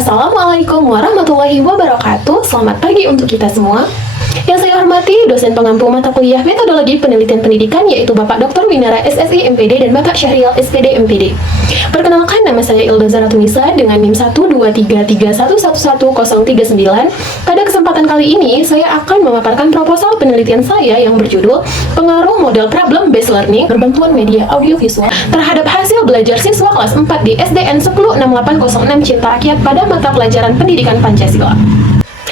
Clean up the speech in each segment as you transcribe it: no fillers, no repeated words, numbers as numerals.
Assalamualaikum warahmatullahi wabarakatuh. Selamat pagi untuk kita semua. Yang saya hormati dosen pengampu mata kuliah metodologi penelitian pendidikan, yaitu Bapak Dr. Winara SSI MPD dan Bapak Syahrial SPD MPD. Perkenalkan, nama saya Ilda Zaratunisa dengan NIM 12331111039. Pada kesempatan kali ini saya akan memaparkan proposal penelitian saya yang berjudul Pengaruh Model Problem Based Learning berbantuan media audiovisual terhadap hasil belajar siswa kelas 4 di SDN 106806 Cinta Rakyat pada mata pelajaran pendidikan Pancasila.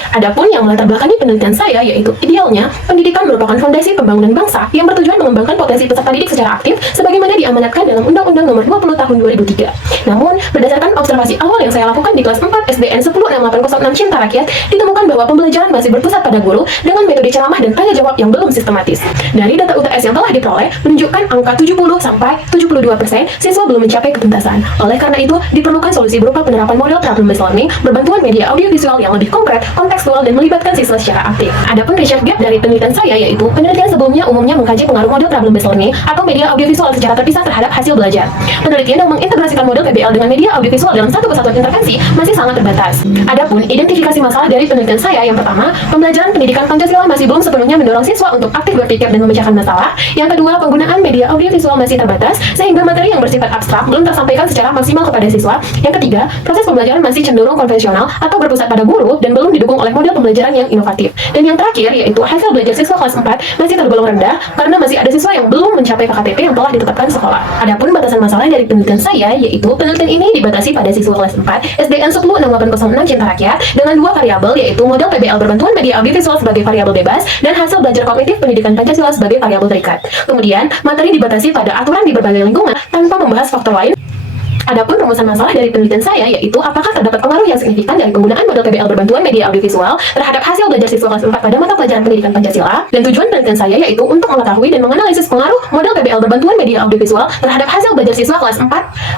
Adapun yang melatar belakangi penelitian saya yaitu idealnya pendidikan merupakan fondasi pembangunan bangsa yang bertujuan mengembangkan potensi peserta didik secara aktif sebagaimana diamanatkan dalam Undang-Undang Nomor 20 Tahun 2003. Namun, berdasarkan observasi awal yang saya lakukan di kelas 4 SDN 106806 Cinta Rakyat, ditemukan bahwa pembelajaran masih berpusat pada guru dengan metode ceramah dan tanya jawab yang belum sistematis. Dari data UTS yang telah diperoleh menunjukkan angka 70-72% siswa belum mencapai ketuntasan. Oleh karena itu, diperlukan solusi berupa penerapan model problem based learning berbantuan media audiovisual yang lebih konkret, kontekstual, dan melibatkan siswa secara aktif. Adapun research gap dari penelitian saya yaitu penelitian sebelumnya umumnya mengkaji pengaruh model problem based learning atau media audiovisual secara terpisah terhadap hasil belajar. Penelitian yang mengintegrasikan model PBL dengan media audiovisual dalam satu kesatuan intervensi masih sangat terbatas. Adapun identifikasi masalah dari penelitian saya yang pertama, pembelajaran pendidikan Pancasila masih belum sepenuhnya mendorong siswa untuk aktif berpikir dan memecahkan masalah. Yang kedua, penggunaan media audiovisual masih terbatas sehingga materi yang bersifat abstrak belum tersampaikan secara maksimal kepada siswa. Yang ketiga, proses pembelajaran masih cenderung konvensional atau berpusat pada guru dan belum didukung oleh model pembelajaran yang inovatif. Dan yang terakhir yaitu hasil belajar siswa kelas 4 masih tergolong rendah karena masih ada siswa yang belum mencapai KKTP yang telah ditetapkan sekolah. Adapun batasan masalah dari penelitian saya yaitu penelitian ini dibatasi pada siswa kelas 4 SDN 106806 Cinta Rakyat dengan dua variabel yaitu model PBL berbantuan media audiovisual sebagai variabel bebas dan hasil belajar kognitif pendidikan Pancasila sebagai variabel terikat. Kemudian, materi dibatasi pada aturan di berbagai lingkungan tanpa membahas faktor lain. Adapun rumusan masalah dari penelitian saya yaitu apakah terdapat pengaruh yang signifikan dari penggunaan model PBL berbantuan media audiovisual terhadap hasil belajar siswa kelas 4 pada mata pelajaran pendidikan Pancasila, dan tujuan penelitian saya yaitu untuk mengetahui dan menganalisis pengaruh model PBL berbantuan media audiovisual terhadap hasil belajar siswa kelas 4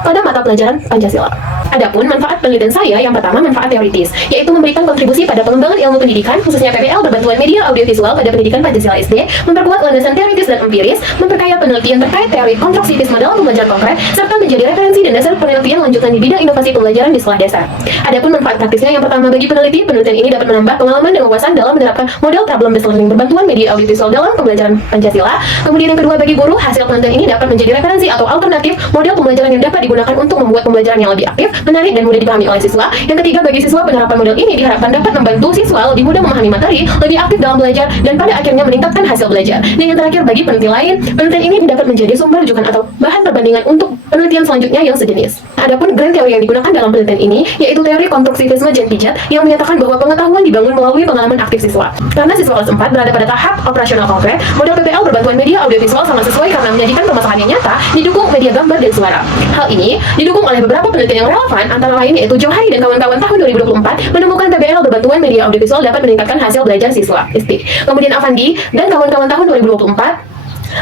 pada mata pelajaran Pancasila. Adapun manfaat penelitian saya yang pertama manfaat teoritis, yaitu memberikan kontribusi pada pengembangan ilmu pendidikan khususnya PBL berbantuan media audiovisual pada pendidikan Pancasila SD, memperkuat landasan teoritis dan empiris, memperkaya penelitian terkait teori konstruksivisme dalam pembelajaran konkret, serta menjadi referensi dan dasar penelitian lanjutan di bidang inovasi pembelajaran di sekolah dasar. Adapun manfaat praktisnya yang pertama bagi peneliti, penelitian ini dapat menambah pengalaman dan wawasan dalam menerapkan model problem based learning berbantuan media audiovisual dalam pembelajaran Pancasila. Kemudian yang kedua bagi guru, hasil penelitian ini dapat menjadi referensi atau alternatif model pembelajaran yang dapat digunakan untuk membuat pembelajaran yang lebih aktif, menarik, dan mudah dipahami oleh siswa. Yang ketiga bagi siswa, penerapan model ini diharapkan dapat membantu siswa lebih mudah memahami materi, lebih aktif dalam belajar, dan pada akhirnya meningkatkan hasil belajar. Dan yang terakhir bagi peneliti lain, penelitian ini dapat menjadi sumber rujukan atau bahan perbandingan untuk penelitian selanjutnya yang sejenis. Adapun grand teori yang digunakan dalam penelitian ini yaitu teori konstruksivisme Jan Piaget yang menyatakan bahwa pengetahuan dibangun melalui pengalaman aktif siswa. Karena siswa kelas 4 berada pada tahap operasional konkret, model PBL berbantuan media audiovisual sangat sesuai karena menyajikan permasalahan yang nyata, didukung media gambar dan suara. Hal ini didukung oleh beberapa penelitian yang relevan, antara lain yaitu Johari dan kawan-kawan tahun 2024 menemukan PBL berbantuan media audiovisual dapat meningkatkan hasil belajar siswa SD. Kemudian Avandi dan kawan-kawan tahun 2024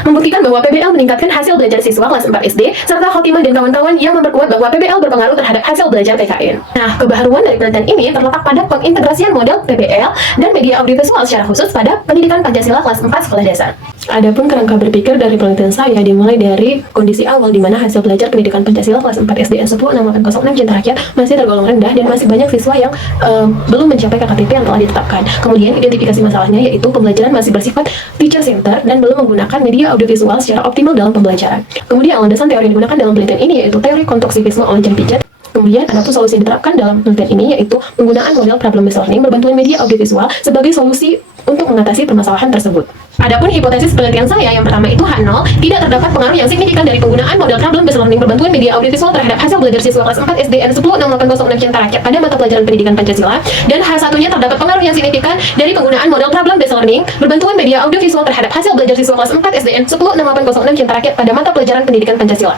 membuktikan bahwa PBL meningkatkan hasil belajar siswa kelas 4 SD, serta Khotimah dan kawan-kawan yang memperkuat bahwa PBL berpengaruh terhadap hasil belajar PKN. Nah, kebaharuan dari penelitian ini terletak pada pengintegrasian model PBL dan media audiovisual secara khusus pada pendidikan Pancasila kelas 4 sekolah dasar. Adapun kerangka berpikir dari penelitian saya dimulai dari kondisi awal di mana hasil belajar pendidikan Pancasila kelas 4 SDN 106806 Cinta Rakyat masih tergolong rendah dan masih banyak siswa yang belum mencapai KKTP yang telah ditetapkan. Kemudian identifikasi masalahnya yaitu pembelajaran masih bersifat teacher center dan belum menggunakan media audiovisual secara optimal dalam pembelajaran. Kemudian landasan teori yang digunakan dalam penelitian ini yaitu teori konstruksivisme oleh Jan Piaget. Kemudian ada pun solusi yang diterapkan dalam penelitian ini yaitu penggunaan model problem based learning berbantuan media audiovisual sebagai solusi untuk mengatasi permasalahan tersebut. Adapun hipotesis penelitian saya yang pertama itu H0, tidak terdapat pengaruh yang signifikan dari penggunaan model problem based learning berbantuan media audiovisual terhadap hasil belajar siswa kelas 4 SDN 106806 Cinta Rakyat pada mata pelajaran pendidikan Pancasila, dan H1-nya terdapat pengaruh yang signifikan dari penggunaan model problem based learning berbantuan media audiovisual terhadap hasil belajar siswa kelas 4 SDN 106806 Cinta Rakyat pada mata pelajaran pendidikan Pancasila.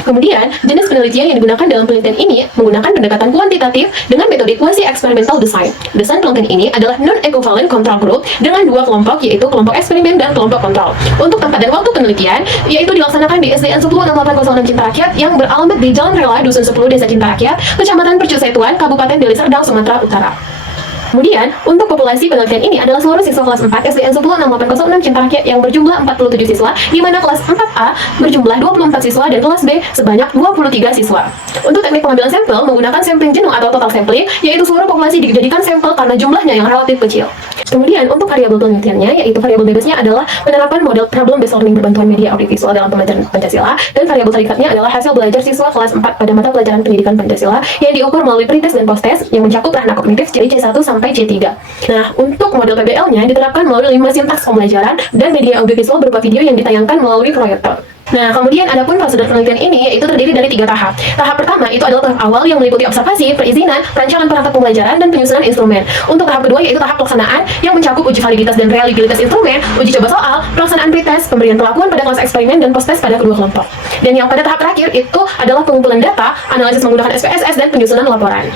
Kemudian, jenis penelitian yang digunakan dalam penelitian ini menggunakan pendekatan kuantitatif dengan metode quasi experimental design. Desain penelitian ini adalah non-equivalent control group dengan dua kelompok, yaitu kelompok eksperimen dan kelompok kontrol. Untuk tempat dan waktu penelitian, yaitu dilaksanakan di SDN 106806 Cinta Rakyat yang beralamat di Jalan Rela, Dusun 10, Desa Cinta Rakyat, Kecamatan Percusetuan, Kabupaten Deli Serdang, Sumatera Utara. Kemudian, untuk populasi penelitian ini adalah seluruh siswa kelas 4 SDN 106806 Cinta Rakyat yang berjumlah 47 siswa, di mana kelas 4A berjumlah 24 siswa dan kelas B sebanyak 23 siswa. Untuk teknik pengambilan sampel menggunakan sampling jenuh atau total sampling, yaitu seluruh populasi dijadikan sampel karena jumlahnya yang relatif kecil. Kemudian, untuk variabel penelitiannya, yaitu variabel bebasnya adalah penerapan model problem based learning berbantuan media audiovisual dalam pembelajaran Pancasila, dan variabel terikatnya adalah hasil belajar siswa kelas 4 pada mata pelajaran pendidikan Pancasila yang diukur melalui pretest dan post-test yang mencakup ranah kognitif dari C1 sampai C3. Nah, untuk model PBL-nya diterapkan melalui 5 sintaks pembelajaran dan media audiovisual berupa video yang ditayangkan melalui proyektor. Nah, kemudian adapun prosedur penelitian ini yaitu terdiri dari 3 tahap. Tahap pertama itu adalah tahap awal yang meliputi observasi, perizinan, perancangan perangkat pembelajaran, dan penyusunan instrumen. Untuk tahap kedua yaitu tahap pelaksanaan yang mencakup uji validitas dan reliabilitas instrumen, uji coba soal, pelaksanaan pretest, pemberian perlakuan pada kelas eksperimen, dan post-test pada kedua kelompok. Dan yang pada tahap terakhir itu adalah pengumpulan data, analisis menggunakan SPSS, dan penyusunan laporan.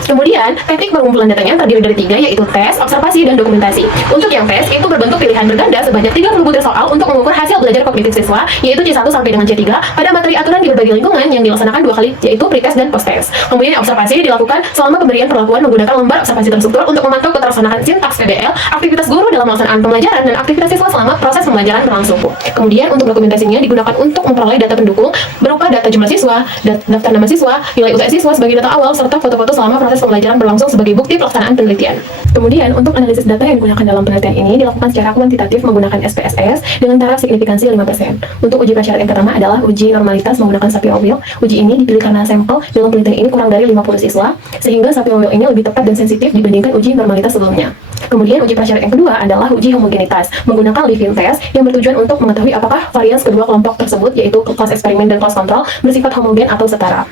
Kemudian, teknik pengumpulan datanya terdiri dari 3, yaitu tes, observasi, dan dokumentasi. Untuk yang tes, itu berbentuk pilihan berganda sebanyak 30 butir soal untuk mengukur hasil belajar kognitif siswa, yaitu C1 sampai dengan C3, pada materi aturan di berbagai lingkungan yang dilaksanakan 2 kali, yaitu pretest dan post-test. Kemudian, observasi dilakukan selama pemberian perlakuan menggunakan lembar observasi terstruktur untuk memantau keterlaksanaan sintaks PBL, aktivitas guru dalam pelaksanaan pembelajaran, dan aktivitas siswa selama proses pembelajaran berlangsung. Kemudian, untuk dokumentasinya digunakan untuk memperoleh data pendukung berupa data jumlah siswa, daftar nama siswa, nilai UTS siswa sebagai data awal, serta foto-foto selama proses pembelajaran berlangsung sebagai bukti pelaksanaan penelitian. Kemudian, untuk analisis data yang digunakan dalam penelitian ini dilakukan secara kuantitatif menggunakan SPSS dengan taraf signifikansi 5%. Untuk uji prasyarat yang pertama adalah uji normalitas menggunakan Sapir-Whorf. Uji ini dipilih karena sampel dalam penelitian ini kurang dari 50 siswa, sehingga Sapir-Whorf ini lebih tepat dan sensitif dibandingkan uji normalitas sebelumnya. Kemudian, uji prasyarat yang kedua adalah uji homogenitas menggunakan Levin test yang bertujuan untuk mengetahui apakah varians kedua kelompok tersebut, yaitu kelas eksperimen dan kelas kontrol, bersifat homogen atau setara.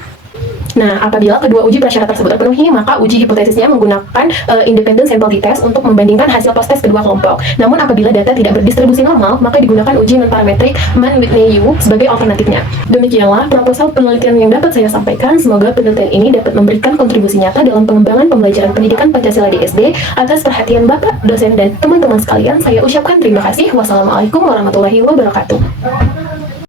Nah, apabila kedua uji prasyarat tersebut terpenuhi, maka uji hipotesisnya menggunakan independent sample t-test untuk membandingkan hasil post-test kedua kelompok. Namun, apabila data tidak berdistribusi normal, maka digunakan uji non-parametrik Mann-Whitney-U sebagai alternatifnya. Demikianlah proposal penelitian yang dapat saya sampaikan. Semoga penelitian ini dapat memberikan kontribusi nyata dalam pengembangan pembelajaran pendidikan Pancasila di SD. Atas perhatian Bapak, dosen, dan teman-teman sekalian, saya ucapkan terima kasih. Wassalamualaikum warahmatullahi wabarakatuh.